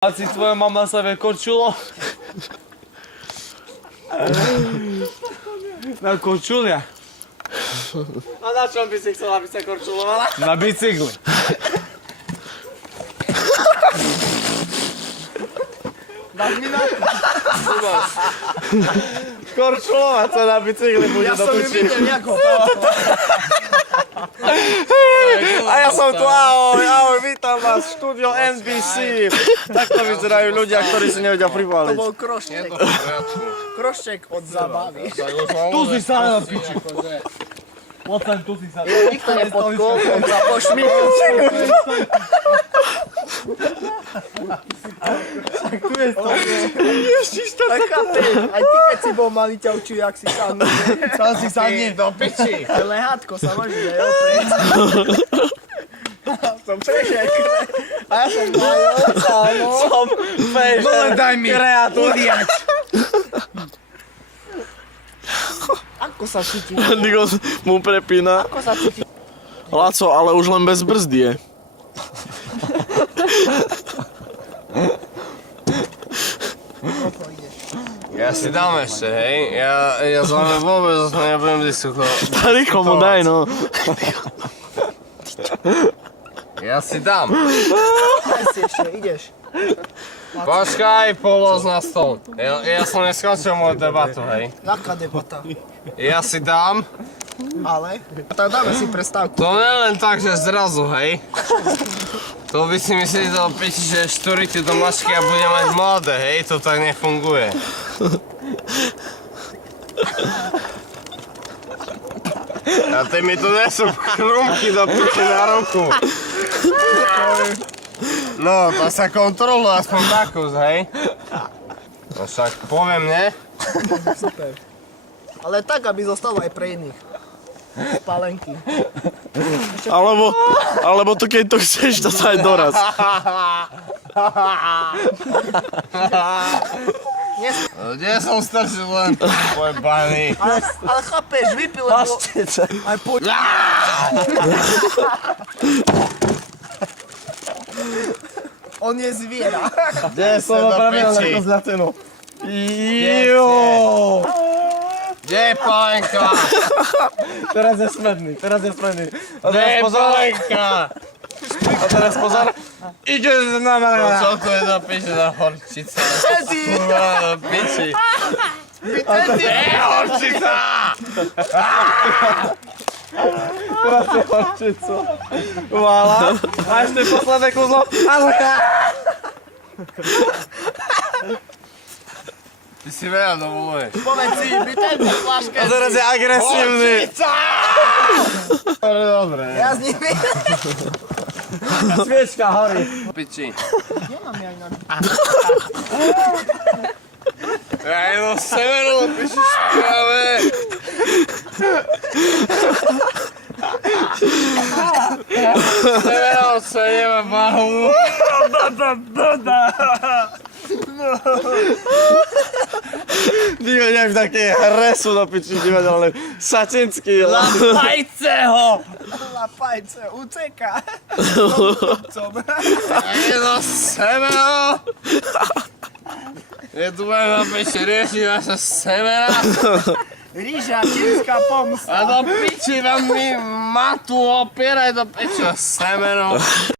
A si tvoja mama sa vie korčulo? Na korčulia? A na čom by si chcela, aby sa korčulovala? Na bicykli. Dáš mi na to? Korčulovať sa na bicykli bude do piči. Ja som ju videl, ako to. A ja som tu, ahoj, vítam vás v štúdio NBC. Takto vyzerajú ľudia, ktorí si nevedia privaliť. To bol krošček. Krošček od zábavy. Tu si sa na piči. Poď sem, tu si sa. Nikto nepodkol, on sa pošmykol. Tu je to. Ježiš, to tak chápeš. Aj ty, keď si bol malý, ťa učil, jak si sadne. Tam si sadni do piči. Lehátko sa môže aj oprieť. Som Pešek. A ja som Majoc, áno. Som Pešek. No len daj mi. Kreatúriač. Ako sa cíti? Nikos mu prepína. Ako sa cíti? Laco, ale už len bez brzdy je. Ja si dám ešte, hej? Ja z vami vôbec nebudem vysucho. Rýchlo mu daj, no. Ja si dám. Daj si ešte, ideš. Počkaj, polož na stôl. Ja som neskončil moju debatu, hej? Jaká debata? Ja si dám. Ale? Tak dáme si prestávku. To nie len tak, že zrazu, hej? To by si mysleli do piči, že štúrite do mačky a bude mať mladé, hej? To tak nefunguje. A ty mi tu nesú chrumky do piči na ruku. No, to sa kontroluje aspoň takus, hej? No však poviem, ne? Super. Ale tak, aby zostalo aj pre iných. Spalenky. Alebo to keď to chceš, to sa aj doraz. Kde som strčil len tvoj bany? Ale chápeš, vypil, lebo... Aj poď. On je zviera. Kde som do piči? zlateno. Kde je Palenka? Teraz je smedný, teraz je smedný. A Kde teraz je pozor, Palenka? a teraz pozor. Ide na No mňa. čo to je za piči za horčica? Kurva, do piči. Kde je horčica? Teraz je horčicu. Voilà. A ešte posledné kúzlo. Ty si veľa dovoluješ. Povedz si, by tento flaške A teraz je agresívny. Dobre. Ja s nimi. Sviečka horí. Piči. Nemám ja inak. Ja jedno severo do piči špiavé. Severo sa nemá bahu. Dívaj, v také hresu do piči divadelné. Sačinský. Lapajce ho! Lapajce, uteká. Ja jedno severo. Je tu budem na piči riešiť vaše semena. Ríža, čínska pomsta. A do piči vám mi matu opieraj do piči semeno.